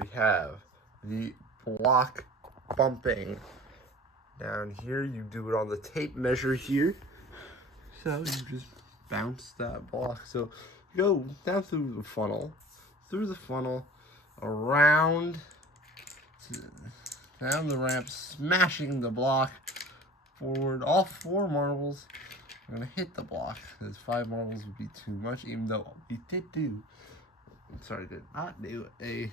We have the block bumping. Down here, you do it on the tape measure here. So you just bounce that block. So you go down through the funnel, around, down the ramp, smashing the block forward. All 4 marbles are going to hit the block, because 5 marbles would be too much, even though we did not do a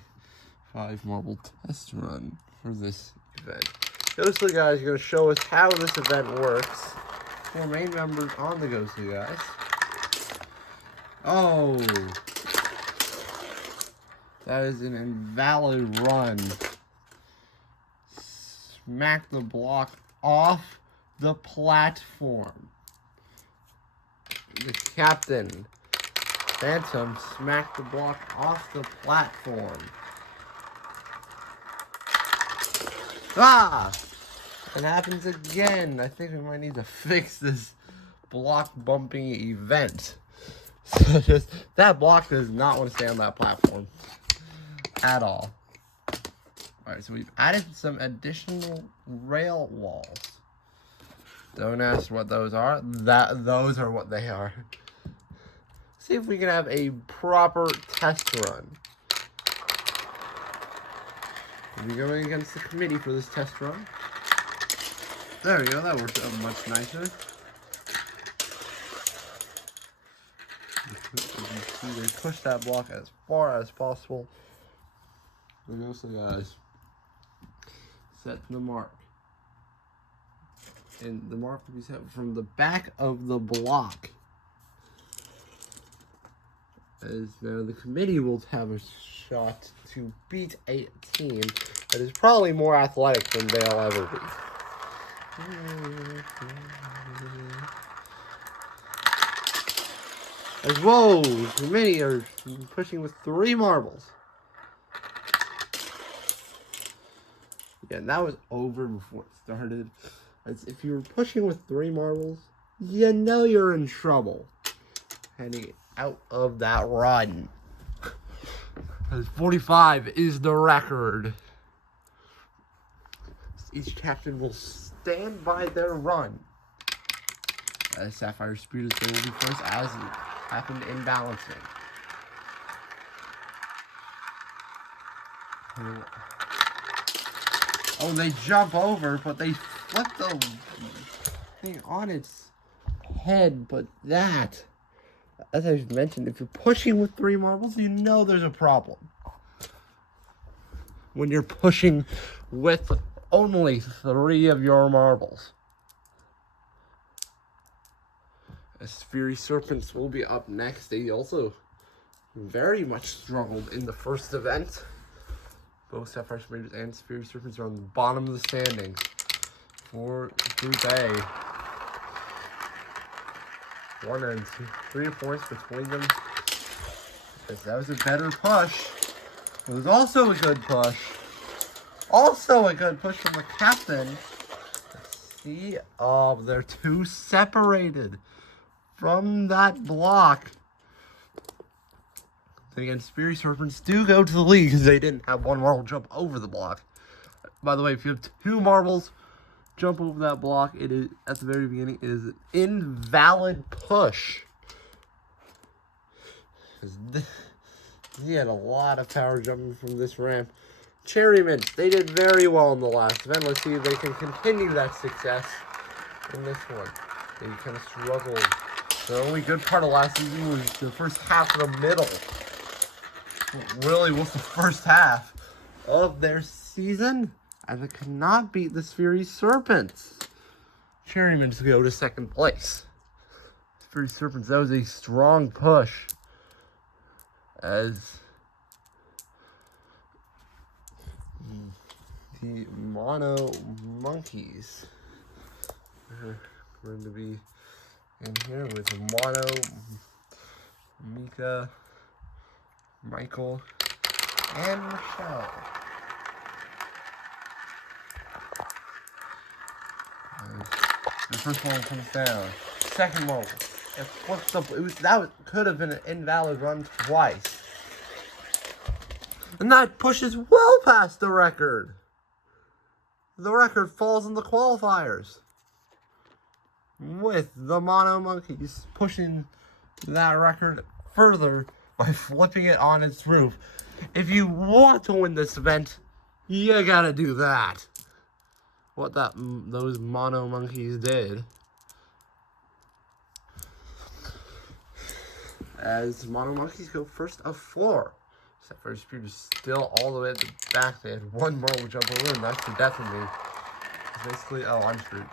5 marble test run for this event. Ghostly Guys are going to show us how this event works. 4 main members on the Ghostly Guys. Oh, that is an invalid run. Smack the block off the platform. The captain, Phantom, smacked the block off the platform. Ah! It happens again. I think we might need to fix this block bumping event. So just, that block does not want to stay on that platform at all. Alright, so we've added some additional rail walls. Don't ask what those are. Those are what they are. See if we can have a proper test run. We'll be going against the committee for this test run. There we go, that worked out much nicer. As you see, they push that block as far as possible. The Ghostly Guys set the mark. And the mark will be set from the back of the block. As now the committee will have a shot to beat a team that is probably more athletic than they'll ever be. As whoa, committee are pushing with 3 marbles. Yeah, and that was over before it started. As if you're pushing with 3 marbles, you know you're in trouble. Heading out of that run. As 45 is the record. Each captain will stand by their run. As Sapphire Speed is going to be first, as it happened in balancing. Oh, they jump over, but they flip the thing on its head. But that, as I mentioned, if you're pushing with 3 marbles, you know there's a problem. When you're pushing with only 3 of your marbles. As Fury Serpents will be up next. They also very much struggled in the first event. Both Sapphire Spiders and Fury Serpents are on the bottom of the standings for Group A. 1 and 2, 3 points between them. Because that was a better push. It was also a good push. Also a good push from the captain. Let's see, they're 2 separated from that block. Then again, Fury Serpents do go to the lead because they didn't have 1 marble jump over the block. By the way, if you have 2 marbles jump over that block, it is at the very beginning, it is an invalid push. He had a lot of power jumping from this ramp. Cherry Mint, they did very well in the last event. Let's see if they can continue that success in this one. They kind of struggled. The only good part of last season was the first half of the middle. Really was the first half of their season, and they could not beat the Fury Serpents. Cherry Mint to go to 2nd place. Fury Serpents, that was a strong push. As the Mono Monkeys are going to be in here with Mono, Mika, Michael, and Michelle. The first one comes down. Second one. It flips up. Could have been an invalid run twice. And that pushes well past the record. The record falls in the qualifiers, with the Mono Monkeys pushing that record further by flipping it on its roof. If you want to win this event, you gotta do that. What those Mono Monkeys did. As Mono Monkeys go first of 4. Sapphire Speed is still all the way at the back. They had one more jump over, and that's the death of me. It's basically, oh, I'm screwed.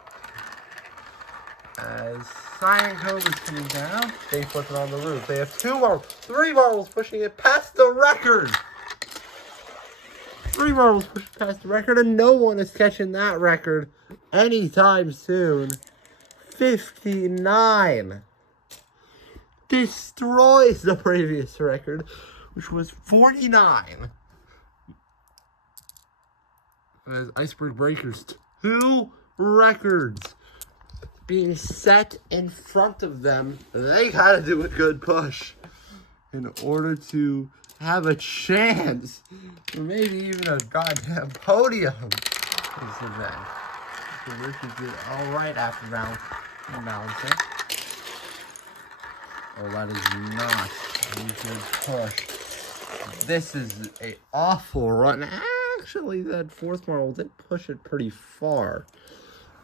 As Cyan Cove is coming down, they flip it on the roof. They have 3 marbles pushing it past the record. 3 marbles pushing past the record, and no one is catching that record anytime soon. 59. Destroys the previous record, which was 49. As Iceberg Breakers, 2 records being set in front of them. They gotta do a good push in order to have a chance, or maybe even a goddamn podium in this event. So Richard did alright after balancing. Oh, that is not a good push. This is an awful run. Actually, that 4th marble did push it pretty far.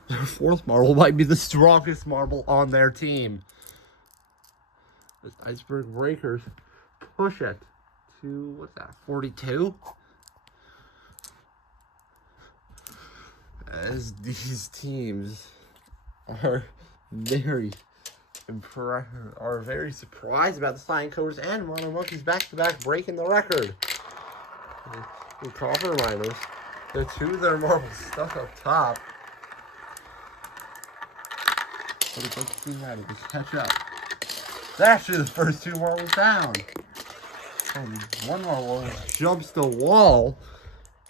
Their 4th marble might be the strongest marble on their team. The Iceberg Breakers push it to, what's that, 42? As these teams are very surprised about the Cyan Coders and Mono Monkeys back-to-back breaking the record. We call for reminders. The 2 of their marbles stuck up top. But it doesn't seem that just catch up. It's actually the first 2 marbles down. And 1 marble jumps the wall.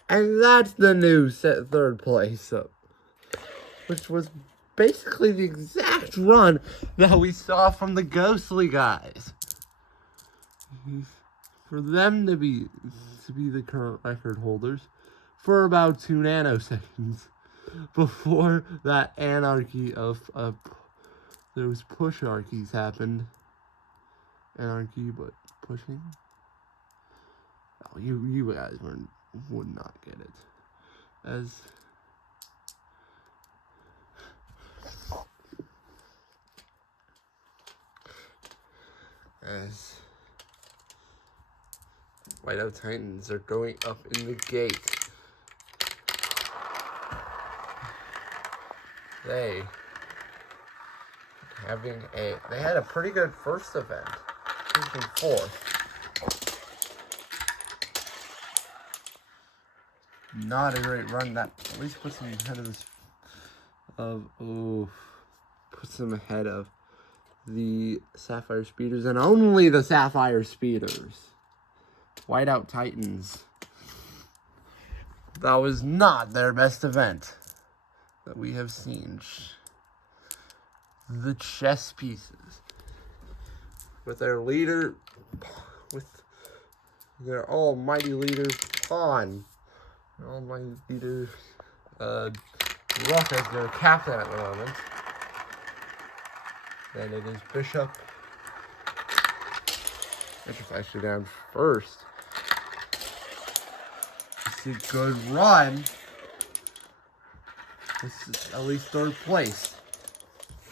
And that's the new 3rd place up. Which was basically the exact run that we saw from the Ghostly guys. For them to be the current record holders for about 2 nanoseconds before that anarchy of those push-archies happened. Anarchy, but pushing. Oh, you guys would not get it. As Whiteout Titans are going up in the gate. They had a pretty good first event, finishing 4th. Not a great run. That at least puts them ahead of this. Puts them ahead of the Sapphire Speeders, and only the Sapphire Speeders. Whiteout Titans. That was not their best event that we have seen. The chess pieces. With their leader, with their almighty leader, Pawn. Their almighty leader, Rook as their captain at the moment. Then it is Bishop. Bishop's actually down first. It's a good run. This is at least 3rd place.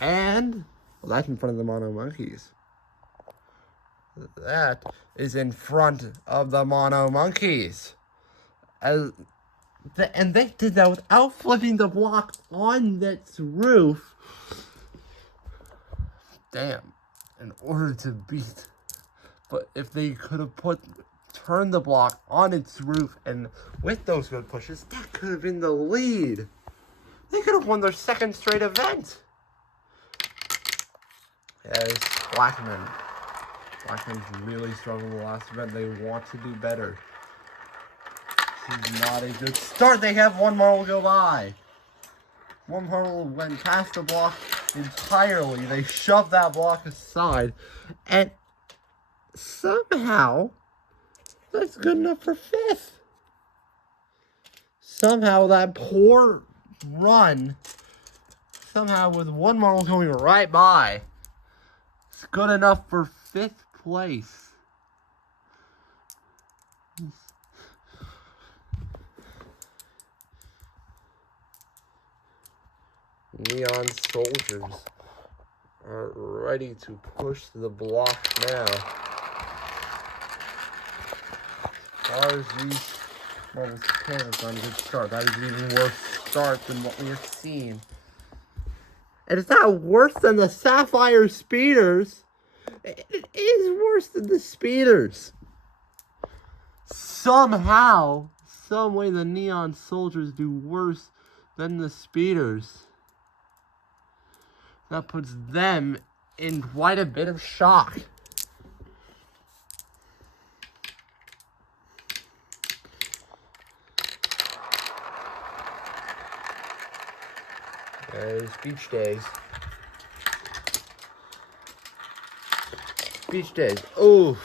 And, well, that's in front of the Mono Monkeys. That is in front of the Mono Monkeys. And they did that without flipping the block on its roof. Damn. In order to beat. But if they could have turned the block on its roof, and with those good pushes, that could have been the lead. They could have won their 2nd straight event. As Blackman's really struggled in the last event. They want to do better. This is not a good start. They have 1 marble go by. 1 marble went past the block entirely. They shoved that block aside. And somehow That's good enough for 5th. Somehow that poor run, somehow with one marble going right by, it's good enough for 5th place. Neon Soldiers are ready to push the block now. As far as these marbles can, it's not a good start. That is an even worse start than what we have seen. And it's not worse than the Sapphire Speeders. It is worse than the Speeders. Somehow, some way the Neon Soldiers do worse than the Speeders. That puts them in quite a bit of shock. There's Beach Days. Beach Days. Oof.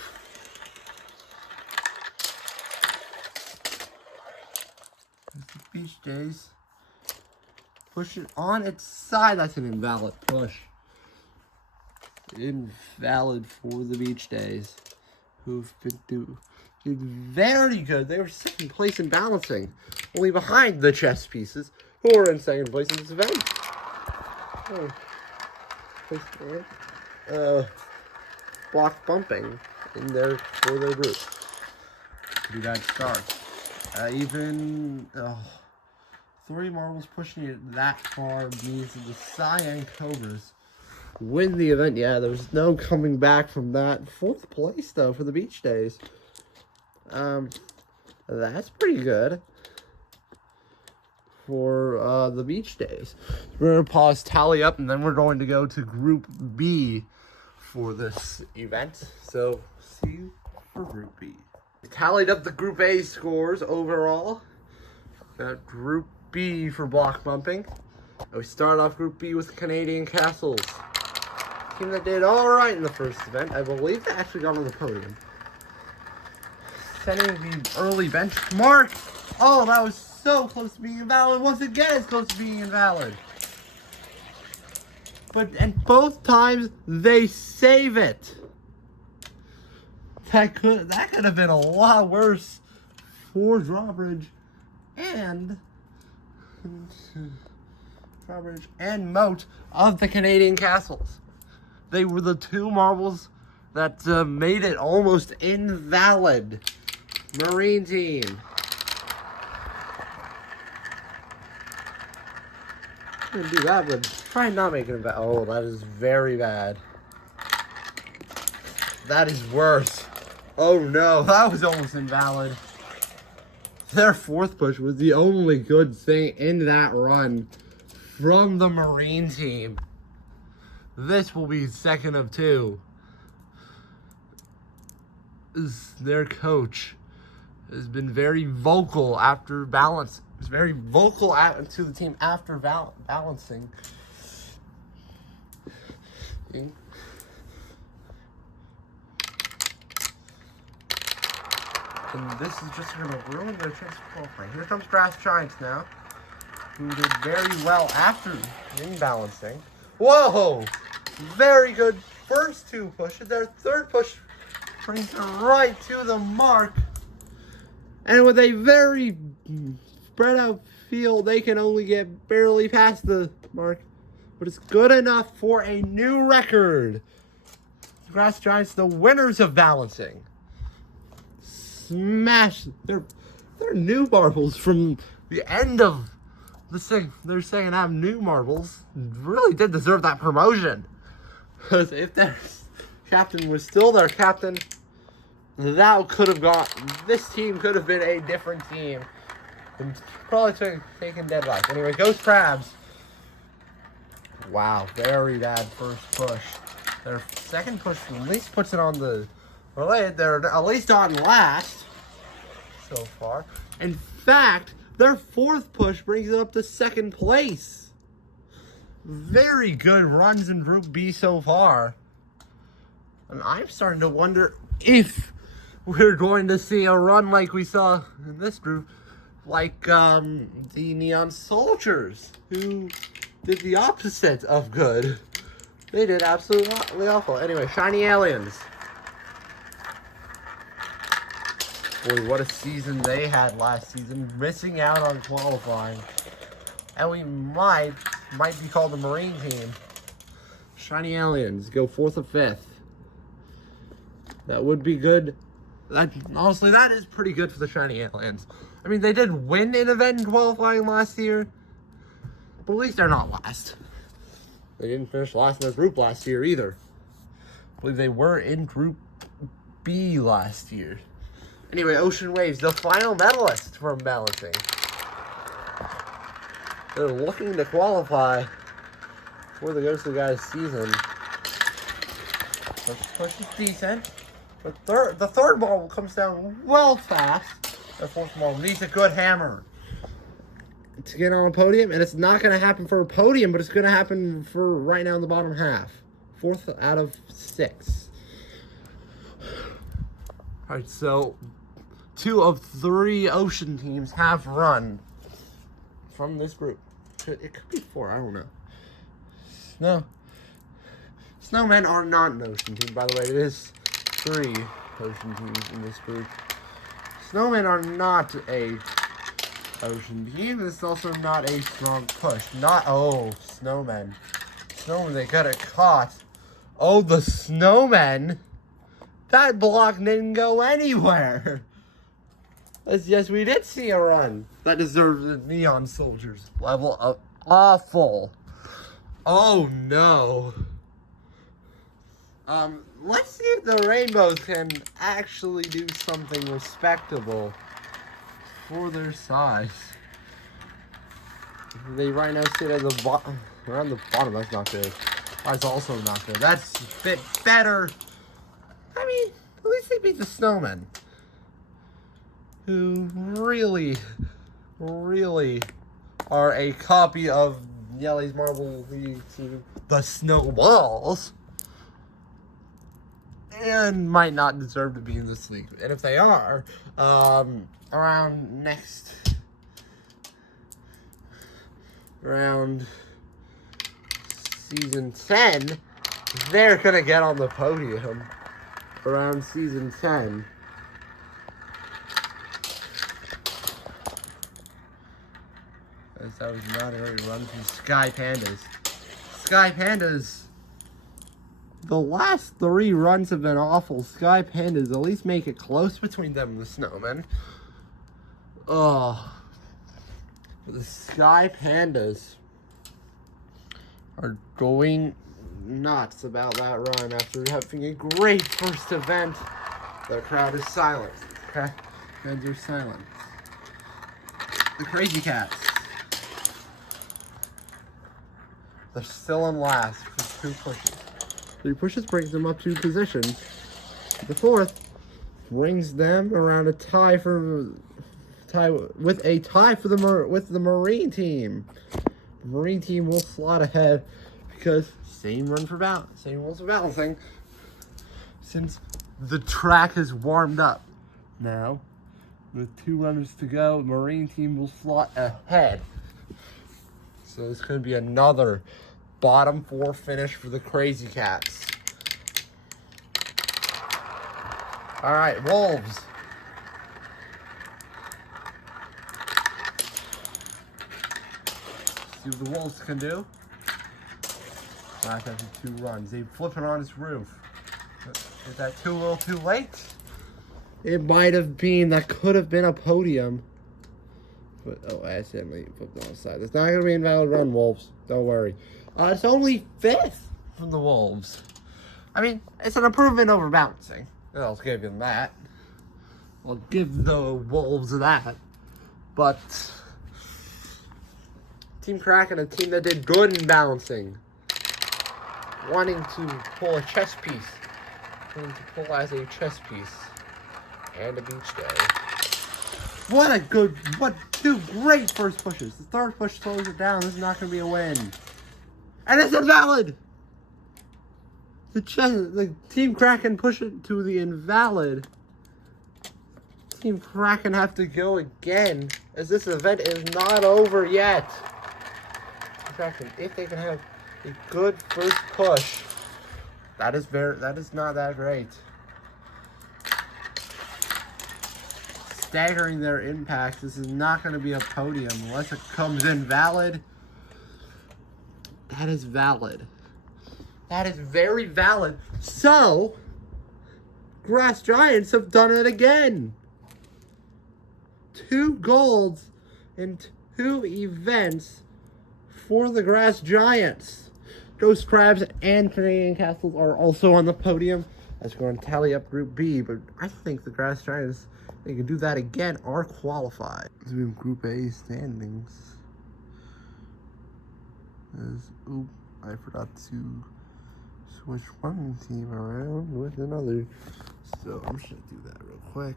Beach Days. Push it on its side. That's an invalid push. Invalid for the Beach Days, who've been doing very good. They were 2nd place in balancing, only behind the chess pieces, who are in 2nd place in this event. Block bumping in there for their group. Pretty bad start. Even 3 marbles pushing it that far means that the Cyan Cobras win the event. Yeah, there's no coming back from that. 4th place, though, for the Beach Days. That's pretty good for the Beach Days. We're going to pause, tally up, and then we're going to go to Group B for this event. So, see you for Group B. We tallied up the Group A scores overall. Got Group B for block bumping. We start off Group B with Canadian Castles. Team that did all right in the first event. I believe they actually got on the podium. Setting the early benchmark. Oh, that was so close to being invalid. Once again, it's close to being invalid. And both times they save it. That could have been a lot worse for Drawbridge and Moat of the Canadian Castles. They were the 2 marbles that made it almost invalid. Marine team. I'm gonna do that, but try not making it invalid. Oh, that is very bad. That is worse. Oh no, that was almost invalid. Their 4th push was the only good thing in that run from the Marine team. This will be 2nd of 2. Their coach has been very vocal after balance. He's very vocal to the team after balancing. And this is just going to ruin their chance of qualifying. Here comes Grass Giants now, who did very well after balancing. Whoa! Very good first 2 pushes. Their 3rd push brings it right to the mark. And with a very spread out field, they can only get barely past the mark. But it's good enough for a new record. Grass Giants, the winners of balancing. Smash their new marbles from the end of their 2nd half. New marbles really did deserve that promotion. Because if their captain was still their captain, this team could have been a different team. And probably taken dead last. Anyway, Ghost Crabs. Wow, very bad first push. Their 2nd push at least puts it on the relay. They're at least on last so far. In fact, their 4th push brings it up to 2nd place. Very good runs in Group B so far. And I'm starting to wonder if we're going to see a run like we saw in this group, like the Neon Soldiers, who did the opposite of good. They did absolutely awful. Anyway, Shiny Aliens. Boy, what a season they had last season, missing out on qualifying. And we might be called the Marine team. Shiny Aliens go 4th or 5th. That would be good. Honestly, that is pretty good for the Shiny Aliens. I mean, they did win an event in qualifying last year, but at least they're not last. They didn't finish last in their group last year either. I believe they were in Group B last year. Anyway, Ocean Waves, the final medalist from balancing. They're looking to qualify for the Ghostly Guys season. First push is decent. The third ball comes down well fast. The fourth ball needs a good hammer to get on a podium, and it's not going to happen for a podium, but it's going to happen for right now in the bottom half. 4th out of 6. All right, so 2 of 3 ocean teams have run from this group. It could be 4, I don't know. No. Snowmen are not an ocean team, by the way. It is 3 ocean teams in this group. Snowmen are not a ocean team. It's also not a strong push. Snowmen. Snowmen, they got it caught. Oh, the Snowmen. That block didn't go anywhere. Yes, we did see a run. That deserves the Neon Soldiers level of awful. Oh, no. Let's see if the Rainbows can actually do something respectable for their size. They right now sit at the bottom. Around the bottom, that's not good. That's also not good. That's a bit better. I mean, at least they beat the Snowmen, who really are a copy of Yelly's Marble League to the Snowballs, and might not deserve to be in this league. And if they are, around season 10, they're gonna get on the podium around season 10. That was not a great run from Sky Pandas. Sky Pandas, the last 3 runs have been awful. Sky Pandas at least make it close between them and the Snowmen. Oh, the Sky Pandas are going nuts about that run after having a great first event. The crowd is silent. Okay, fans are silent. The Crazy Cats, they're still in last with 2 pushes. 3 pushes brings them up 2 positions. The 4th brings them around a tie for the Marine team. The Marine team will slot ahead because same rules for balancing. Since the track has warmed up now, with 2 runners to go, the Marine team will slot ahead. So this could be another bottom 4 finish for the Crazy Cats. All right, Wolves. See what the Wolves can do. Last after 2 runs, they flip it on his roof. Is that a little too late? It might have been. That could have been a podium. But I accidentally flipped it on the side. It's not going to be an invalid run, Wolves. Don't worry. It's only 5th from the Wolves. I mean, it's an improvement over bouncing. I'll give them that. I'll give the Wolves that. But Team Kraken, a team that did good in balancing, wanting to pull a chess piece. Wanting to pull as a chess piece. And a beach day. What 2 great first pushes. The 3rd push slows it down. This is not going to be a win. And it's invalid! The Team Kraken push it to the invalid. Team Kraken have to go again, as this event is not over yet. Kraken, if they can have a good first push, that is not that great. Staggering their impact. This is not going to be a podium unless it comes in valid. That is valid. That is very valid. So, Grass Giants have done it again. 2 golds in 2 events for the Grass Giants. Ghost Crabs and Canadian Castles are also on the podium. That's going to tally up Group B, but I think the Grass Giants, they can do that again, are qualified. Doing Group A standings. Oop, I forgot to switch one team around with another. So I'm just going to do that real quick.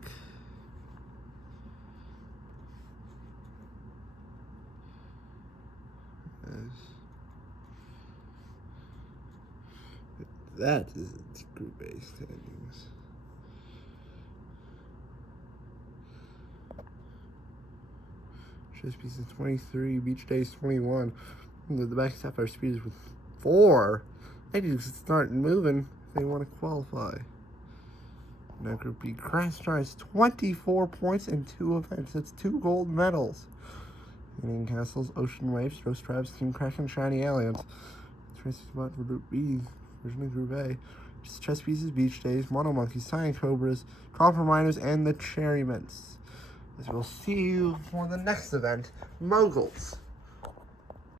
That is Group A standings. Chess pieces 23, beach days 21. The back sapphire speed is with 4. They need to start moving if they want to qualify. Now Group B, Grass Giants 24 points in 2 events. That's 2 gold medals. Canadian Castles, Ocean Waves, Ghost Crabs, Team Kraken, Shiny Aliens. Tracy spot for Group B, version of Group A. Just chess pieces, beach days, mono monkeys, cyan cobras, copper miners, and the cherry mints. As we'll see you for the next event, moguls.